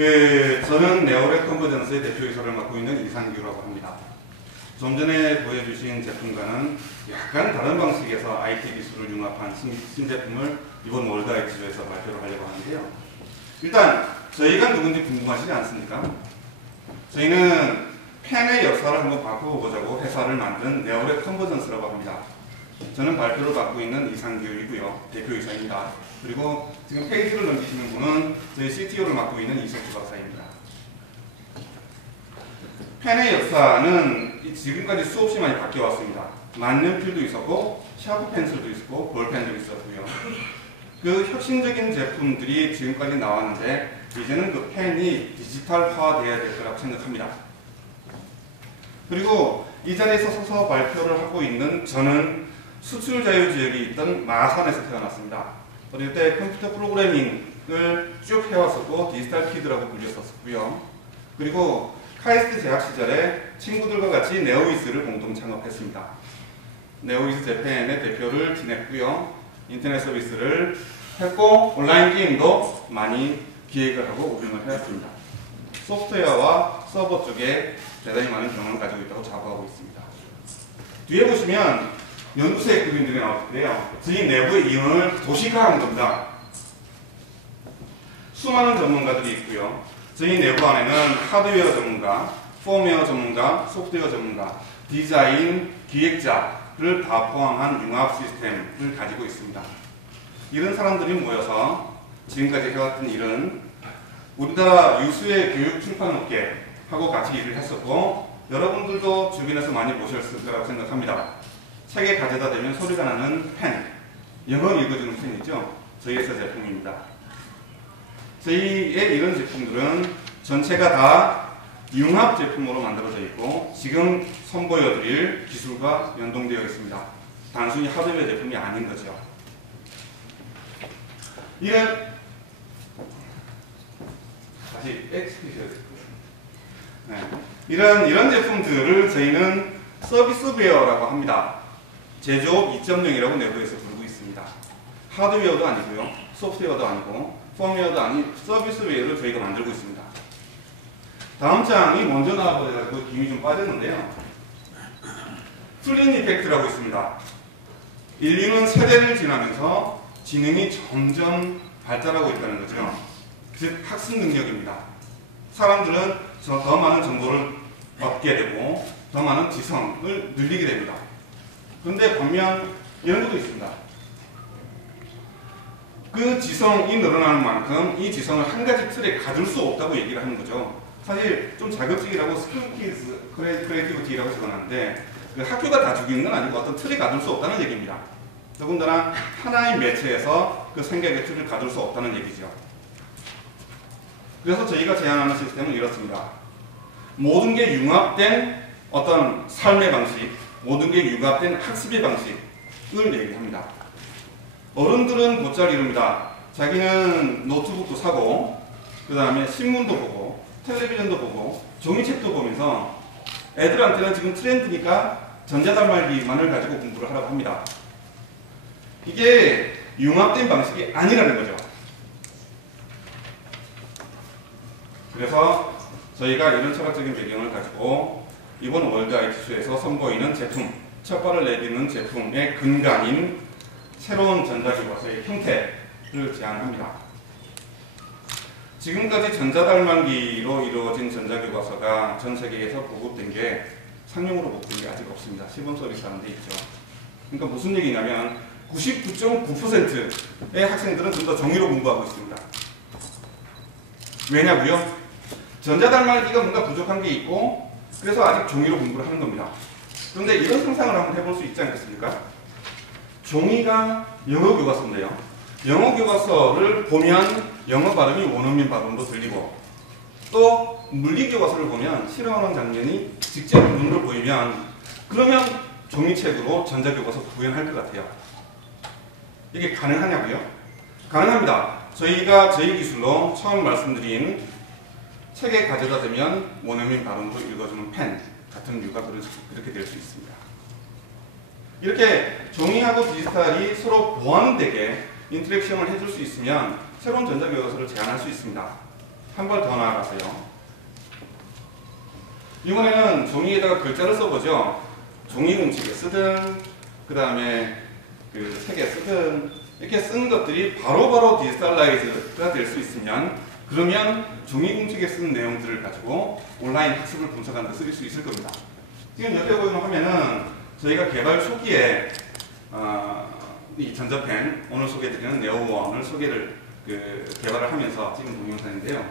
저는 네오랩 컨버전스의 대표이사를 맡고 있는 이상규라고 합니다. 좀 전에 보여주신 제품과는 약간 다른 방식에서 IT 기술을 융합한 신제품을 이번 월드 IT쇼에서 발표를 하려고 하는데요. 일단 저희가 누군지 궁금하시지 않습니까? 저희는 펜의 역사를 한번 바꿔보자고 회사를 만든 네오랩 컨버전스라고 합니다. 저는 발표를 맡고 있는 이상규이고요. 대표이사입니다. 그리고 지금 페이지를 넘기시는 분은 저희 CTO를 맡고 있는 이석주 박사입니다. 펜의 역사는 지금까지 수없이 많이 바뀌어왔습니다. 만년필도 있었고 샤프 펜슬도 있었고 볼펜도 있었고요. 그 혁신적인 제품들이 지금까지 나왔는데 이제는 그 펜이 디지털화되어야 될 거라고 생각합니다. 그리고 이 자리에서 서서 발표를 하고 있는 저는 수출 자유 지역에 있던 마산에서 태어났습니다. 어릴 때 컴퓨터 프로그래밍을 쭉 해왔었고 디지털 키드라고 불렸었고요. 그리고 카이스트 재학 시절에 친구들과 같이 네오위스를 공동 창업했습니다. 네오위스 재팬의 대표를 지냈고요. 인터넷 서비스를 했고 온라인 게임도 많이 기획을 하고 운영을 해왔습니다. 소프트웨어와 서버 쪽에 대단히 많은 경험을 가지고 있다고 자부하고 있습니다. 뒤에 보시면 연두색 그림들이 나올 텐데요. 저희 내부의 인원을 도시화한 겁니다. 수많은 전문가들이 있고요. 저희 내부 안에는 하드웨어 전문가, 펌웨어 전문가, 소프트웨어 전문가, 디자인, 기획자를 다 포함한 융합 시스템을 가지고 있습니다. 이런 사람들이 모여서 지금까지 해왔던 일은 우리나라 유수의 교육 출판업계하고 같이 일을 했었고 여러분들도 주변에서 많이 보셨을 거라고 생각합니다. 책에 가져다 대면 소리가 나는 펜, 영어 읽어주는 펜 있죠? 저희 회사 제품입니다. 저희의 이런 제품들은 전체가 다 융합 제품으로 만들어져 있고 지금 선보여드릴 기술과 연동되어 있습니다. 단순히 하드웨어 제품이 아닌 거죠. 이런 제품들을 저희는 서비스웨어라고 합니다. 제조업 2.0이라고 내부에서 부르고 있습니다. 하드웨어도 아니고요. 소프트웨어도 아니고 펌웨어도 아닌 서비스웨어를 저희가 만들고 있습니다. 다음 장이 먼저 나와버려가지고 김이 좀 빠졌는데요. 플린 이펙트라고 있습니다. 인류는 세대를 지나면서 지능이 점점 발달하고 있다는 거죠. 즉 학습 능력입니다. 사람들은 더 많은 정보를 얻게 되고 더 많은 지성을 늘리게 됩니다. 그런데 반면 이런 것도 있습니다. 그 지성이 늘어나는 만큼 이 지성을 한 가지 틀에 가둘 수 없다고 얘기를 하는 거죠. 사실 좀 자극적이라고 스쿨키즈 크리에이티비티라고 적어놨는데 그 학교가 다 죽이는 건 아니고 어떤 틀에 가둘 수 없다는 얘기입니다. 더군다나 하나의 매체에서 그 생각의 틀을 가둘 수 없다는 얘기죠. 그래서 저희가 제안하는 시스템은 이렇습니다. 모든 게 융합된 어떤 삶의 방식, 모든 게 융합된 학습의 방식을 얘기합니다. 어른들은 곧잘 이룹니다. 자기는 노트북도 사고 그 다음에 신문도 보고 텔레비전도 보고 종이책도 보면서 애들한테는 지금 트렌드니까 전자단말기만을 가지고 공부를 하라고 합니다. 이게 융합된 방식이 아니라는 거죠. 그래서 저희가 이런 철학적인 배경을 가지고 이번 월드 IT쇼에서 선보이는 제품, 첫 발을 내딛는 제품의 근간인 새로운 전자교과서의 형태를 제안합니다. 지금까지 전자단말기로 이루어진 전자교과서가 전 세계에서 보급된 게 상용으로 보급된 게 아직 없습니다. 시범 서비스 하는 데 있죠. 그러니까 무슨 얘기냐면 99.9%의 학생들은 좀 더 종이로 공부하고 있습니다. 왜냐고요? 전자단말기가 뭔가 부족한 게 있고 그래서 아직 종이로 공부를 하는 겁니다. 그런데 이런 상상을 한번 해볼 수 있지 않겠습니까? 종이가 영어 교과서인데요. 영어 교과서를 보면 영어 발음이 원어민 발음도 들리고 또 물리 교과서를 보면 싫어하는 장면이 직접 눈으로 보이면 그러면 종이책으로 전자교과서 구현할 것 같아요. 이게 가능하냐고요? 가능합니다. 저희가 저희 기술로 처음 말씀드린 책에 가져다 대면 원어민 발음도 읽어주는 펜 같은 류가 그렇게 될 수 있습니다. 이렇게 종이하고 디지털이 서로 보완되게 인터랙션을 해줄 수 있으면 새로운 전자교과서를 제안할 수 있습니다. 한 발 더 나아가서요. 이번에는 종이에다가 글자를 써보죠. 종이 공책에 쓰든 그 다음에 그 책에 쓰든 이렇게 쓴 것들이 바로바로 디지털라이즈가 될 수 있으면, 그러면 종이 공책에 쓴 내용들을 가지고 온라인 학습을 분석하는 데 쓸 수 있을 겁니다. 지금 옆에 보이는 화면은 저희가 개발 초기에 이 전자펜 오늘 소개해드리는 네오1을 개발을 하면서 찍은 동영상인데요.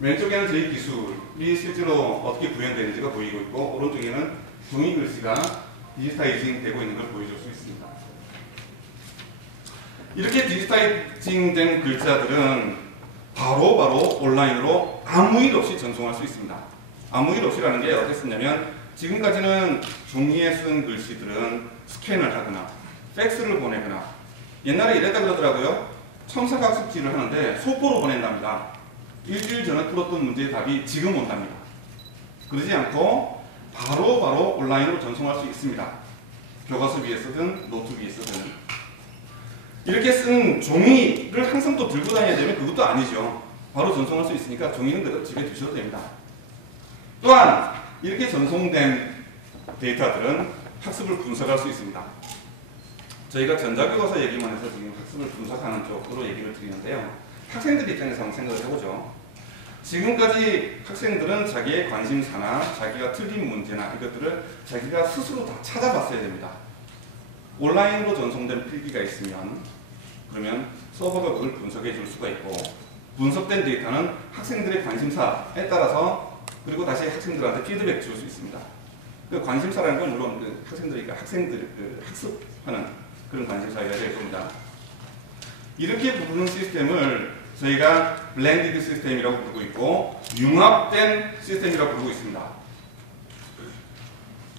왼쪽에는 저희 기술이 실제로 어떻게 구현되는지가 보이고 있고, 오른쪽에는 종이 글씨가 디지타이징 되고 있는 걸 보여줄 수 있습니다. 이렇게 디지타이징 된 글자들은 바로 온라인으로 아무 일 없이 전송할 수 있습니다. 아무 일 없이라는 게 어떻게 쓰냐면, 지금까지는 종이에 쓴 글씨들은 스캔을 하거나 팩스를 보내거나, 옛날에 이랬다 그러더라고요. 첨삭학습지를 하는데 속보로 보낸답니다. 일주일 전에 풀었던 문제의 답이 지금 온답니다. 그러지 않고 바로 온라인으로 전송할 수 있습니다. 교과서 위에 쓰든 노트 위에 쓰든. 이렇게 쓴 종이를 항상 또 들고 다녀야 되면 그것도 아니죠. 바로 전송할 수 있으니까 종이는 그대로 집에 두셔도 됩니다. 또한 이렇게 전송된 데이터들은 학습을 분석할 수 있습니다. 저희가 전자교과서 얘기만 해서 지금 학습을 분석하는 쪽으로 얘기를 드리는데요. 학생들 입장에서 한번 생각을 해보죠. 지금까지 학생들은 자기의 관심사나 자기가 틀린 문제나 이것들을 자기가 스스로 다 찾아봤어야 됩니다. 온라인으로 전송된 필기가 있으면, 그러면 서버가 그걸 분석해 줄 수가 있고, 분석된 데이터는 학생들의 관심사에 따라서 그리고 다시 학생들한테 피드백 줄 수 있습니다. 그 관심사라는 건 물론 그 학생들이니까 학생들 학습하는 그런 관심사가 될 겁니다. 이렇게 부르는 시스템을 저희가 블렌디드 시스템이라고 부르고 있고, 융합된 시스템이라고 부르고 있습니다.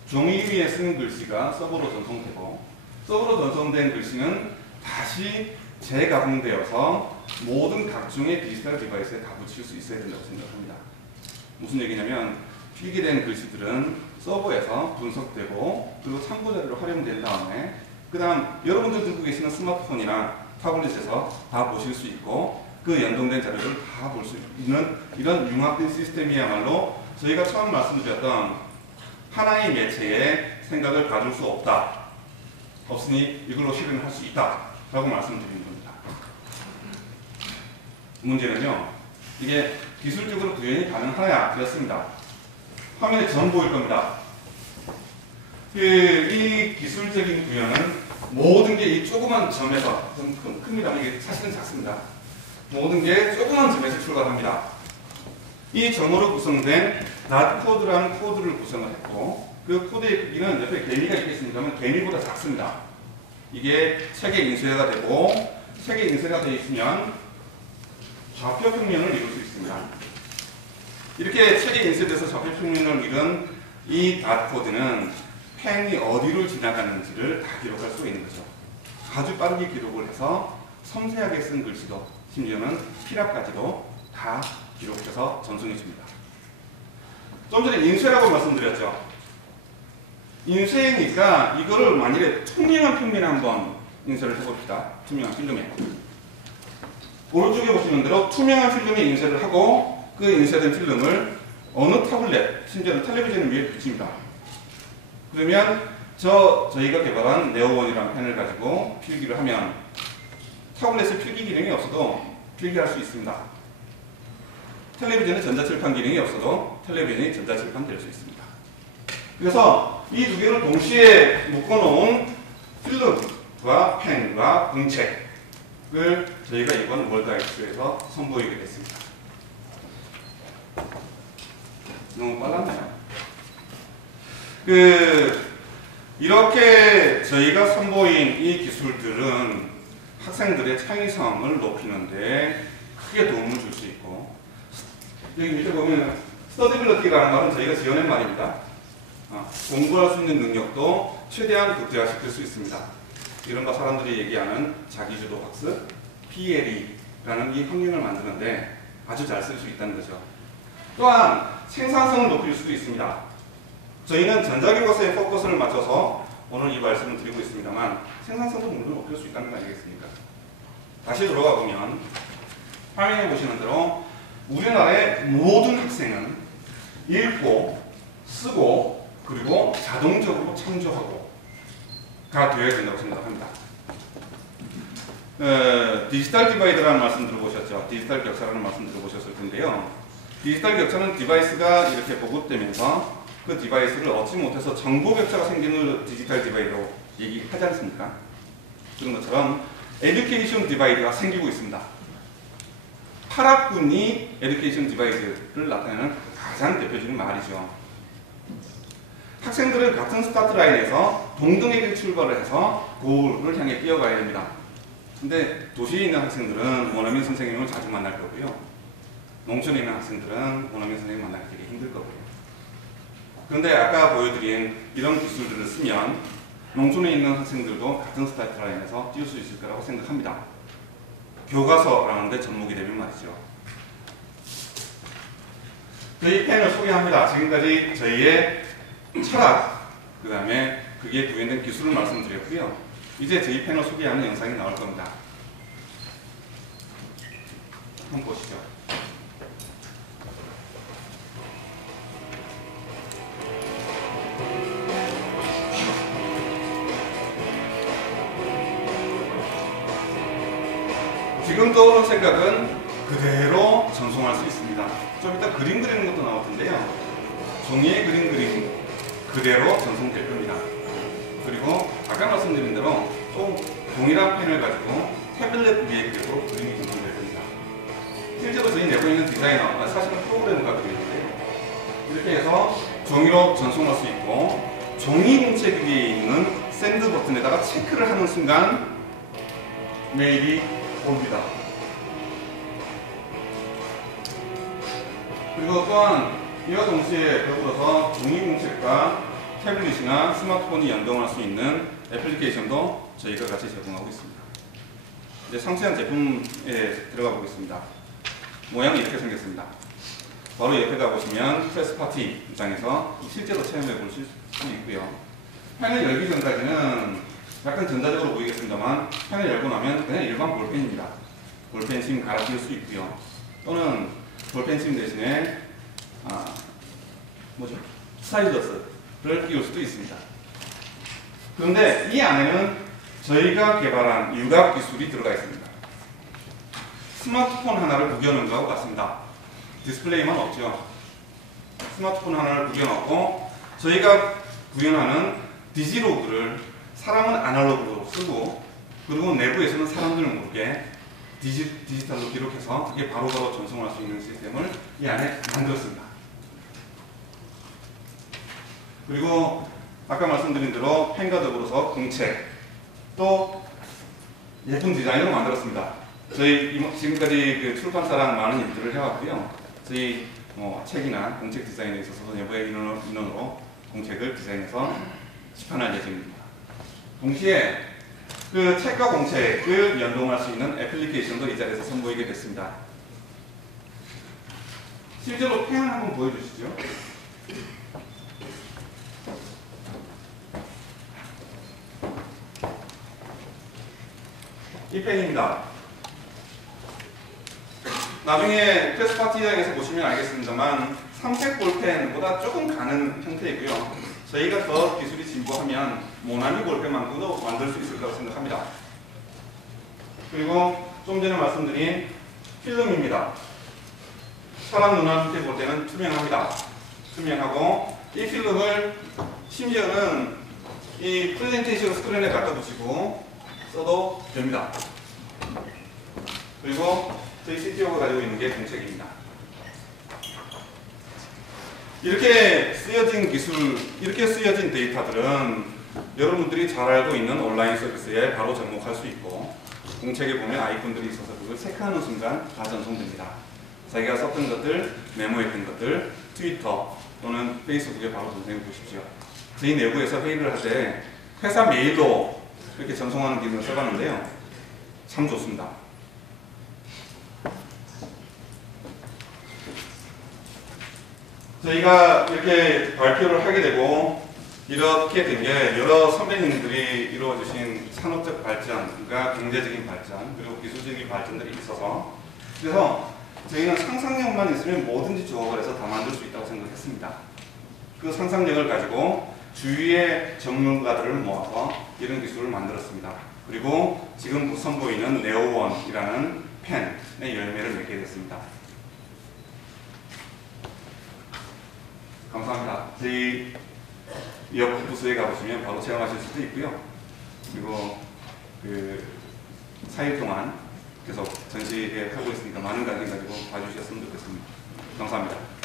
종이 위에 쓴 글씨가 서버로 전송되고, 서버로 전송된 글씨는 다시 재가공되어서 모든 각종의 디지털 디바이스에 다 붙일 수 있어야 된다고 생각합니다. 무슨 얘기냐면, 필기된 글씨들은 서버에서 분석되고 그리고 참고자료로 활용된 다음에 그 다음 여러분들 들고 계시는 스마트폰이나 타블릿에서 다 보실 수 있고, 그 연동된 자료를 다 볼 수 있는 이런 융합된 시스템이야말로 저희가 처음 말씀드렸던 하나의 매체에 생각을 가질 수 없다. 없으니 이걸로 실행을 할 수 있다. 라고 말씀드리는 겁니다. 문제는요, 이게 기술적으로 구현이 가능하냐 였습니다. 화면에 점 보일 겁니다. 이 기술적인 구현은 모든 게 이 조그만 점에서, 좀 큽니다. 이게 사실은 작습니다. 모든 게 조그만 점에서 출발합니다. 이 점으로 구성된 닷코드라는 코드를 구성을 했고, 그 코드의 크기는 옆에 개미가 있겠습니다만 개미보다 작습니다. 이게 책에 인쇄가 되고, 책에 인쇄가 되어 있으면 좌표 평면을 이룰 수 있습니다. 이렇게 책에 인쇄돼서 좌표 평면을 이룬 이 닷코드는 펜이 어디로 지나가는지를 다 기록할 수 있는 거죠. 아주 빠르게 기록을 해서 섬세하게 쓴 글씨도, 심지어는 피랍까지도 다 기록해서 전송해 줍니다. 좀 전에 인쇄라고 말씀드렸죠. 인쇄니까 이거를 만일에 투명한 평면에 한번 인쇄를 해봅시다. 투명한 필름에. 오른쪽에 보시는 대로 투명한 필름에 인쇄를 하고, 그 인쇄된 필름을 어느 타블렛, 심지어는 텔레비전 위에 붙입니다. 그러면 저희가 개발한 네오1이라는 펜을 가지고 필기를 하면 타블렛에 필기 기능이 없어도 필기할 수 있습니다. 텔레비전에 전자칠판 기능이 없어도 텔레비전이 전자칠판 될 수 있습니다. 그래서 이 두 개를 동시에 묶어놓은 필름과 펜과 공책을 저희가 이번 월드아이스에서 선보이게 됐습니다. 너무 빨랐나요? 이렇게 저희가 선보인 이 기술들은 학생들의 창의성을 높이는데 크게 도움을 줄 수 있고, 여기 밑에 보면 스터디빌리티라는 말은 저희가 지어낸 말입니다. 공부할 수 있는 능력도 최대한 극대화시킬 수 있습니다. 이른바 사람들이 얘기하는 자기주도 학습, PLE라는 이 환경을 만드는데 아주 잘 쓸 수 있다는 거죠. 또한 생산성을 높일 수도 있습니다. 저희는 전자교과서에 포커스를 맞춰서 오늘 이 말씀을 드리고 있습니다만, 생산성도 물론 높일 수 있다는 거 아니겠습니까? 다시 돌아가 보면 화면에 보시는 대로 우리나라의 모든 학생은 읽고 쓰고 그리고 자동적으로 참조하고 가 되어야 된다고 생각합니다. 디지털 디바이드라는 말씀 들어보셨죠? 디지털 격차라는 말씀 들어보셨을 텐데요. 디지털 격차는 디바이스가 이렇게 보급되면서 그 디바이스를 얻지 못해서 정보 격차가 생기는 디지털 디바이드로 얘기하지 않습니까? 그런 것처럼 에듀케이션 디바이드가 생기고 있습니다. 파랍군이 에듀케이션 디바이드를 나타내는 가장 대표적인 말이죠. 학생들은 같은 스타트 라인에서 동등하게 출발을 해서 고울을 향해 뛰어가야 됩니다. 근데 도시에 있는 학생들은 원어민 선생님을 자주 만날 거고요. 농촌에 있는 학생들은 원어민 선생님을 만나기 되게 힘들 거고요. 그런데 아까 보여드린 이런 기술들을 쓰면 농촌에 있는 학생들도 같은 스타트 라인에서 뛸 수 있을 거라고 생각합니다. 교과서라는 데 접목이 되면 말이죠. 저희 펜을 소개합니다. 지금까지 저희의 철학, 그 다음에 그게 구현된 기술을 말씀드렸고요. 이제 저희 펜을 소개하는 영상이 나올 겁니다. 한번 보시죠. 지금 떠오른 생각은 그대로 전송할 수 있습니다. 좀 이따 그림 그리는 것도 나올 텐데요. 종이에 그림 그림 그대로 전송될 겁니다. 그리고 아까 말씀드린 대로 또 동일한 펜을 가지고 태블릿 위에 그래도 그림이 전송될 겁니다. 실제로 저희 내부에 있는 디자이너, 사실은 프로그래머가 그리는데요. 이렇게 해서 종이로 전송할 수 있고 종이 공책 위에 있는 샌드 버튼에다가 체크를 하는 순간 메일이 옵니다. 그리고 또한 이와 동시에 더불어서 종이공책과 태블릿이나 스마트폰이 연동할 수 있는 애플리케이션도 저희가 같이 제공하고 있습니다. 이제 상세한 제품에 들어가 보겠습니다. 모양이 이렇게 생겼습니다. 바로 옆에 가보시면 프레스 파티 입장에서 실제로 체험해 보실 수 있고요. 펜을 열기 전까지는 약간 전자적으로 보이겠습니다만 펜을 열고 나면 그냥 일반 볼펜입니다. 볼펜 심 갈아 끼울 수 있고요. 또는 볼펜 심 대신에 스타일러스를 끼울 수도 있습니다. 그런데 이 안에는 저희가 개발한 유각 기술이 들어가 있습니다. 스마트폰 하나를 구겨놓은 것과 같습니다. 디스플레이만 없죠. 스마트폰 하나를 구겨놓고 저희가 구현하는 디지로그를 사람은 아날로그로 쓰고 그리고 내부에서는 사람들 모르게 디지털로 기록해서 그게 바로바로 전송할 수 있는 시스템을 이 안에 만들었습니다. 그리고 아까 말씀드린 대로 펜과 더불어서 공책 또 예쁜 디자인으로 만들었습니다. 저희 지금까지 그 출판사랑 많은 일들을 해왔고요. 저희 책이나 공책 디자인에 있어서도 내부의 인원으로 공책을 디자인해서 시판할 예정입니다. 동시에 그 책과 공책을 연동할 수 있는 애플리케이션도 이 자리에서 선보이게 됐습니다. 실제로 펜 한번 보여주시죠. 이 펜입니다. 나중에 프레스 파티장에서 보시면 알겠습니다만 삼색 볼펜보다 조금 가는 형태이고요. 저희가 더 기술이 진보하면 모나미 볼펜만큼도 만들 수 있을 거라고 생각합니다. 그리고 좀 전에 말씀드린 필름입니다. 사람 눈앞에 볼 때는 투명합니다. 투명하고 이 필름을 심지어는 이 프레젠테이션 스크린에 갖다 붙이고 써도 됩니다. 그리고 저희 CTO가 가지고 있는 게 공책입니다. 이렇게 쓰여진 기술, 이렇게 쓰여진 데이터들은 여러분들이 잘 알고 있는 온라인 서비스에 바로 접목할 수 있고 공책에 보면 아이콘들이 있어서 그걸 체크하는 순간 다 전송됩니다. 자기가 썼던 것들, 메모했던 것들, 트위터 또는 페이스북에 바로 전송해 보십시오. 저희 내부에서 회의를 할 때 회사 메일로 이렇게 전송하는 기능을 써봤는데요. 참 좋습니다. 저희가 이렇게 발표를 하게 되고 이렇게 된 게 여러 선배님들이 이루어주신 산업적 발전, 그러니까 경제적인 발전, 그리고 기술적인 발전들이 있어서 그래서 저희는 상상력만 있으면 뭐든지 조합을 해서 다 만들 수 있다고 생각했습니다. 그 상상력을 가지고 주위의 전문가들을 모아서 이런 기술을 만들었습니다. 그리고 지금 선보이는 네오원이라는 펜의 열매를 맺게 됐습니다. 감사합니다. 저희 옆 부스에 가보시면 바로 체험하실 수도 있고요. 그리고 그 4일 동안 계속 전시회 하고 있으니까 많은 관심 가지고 봐주셨으면 좋겠습니다. 감사합니다.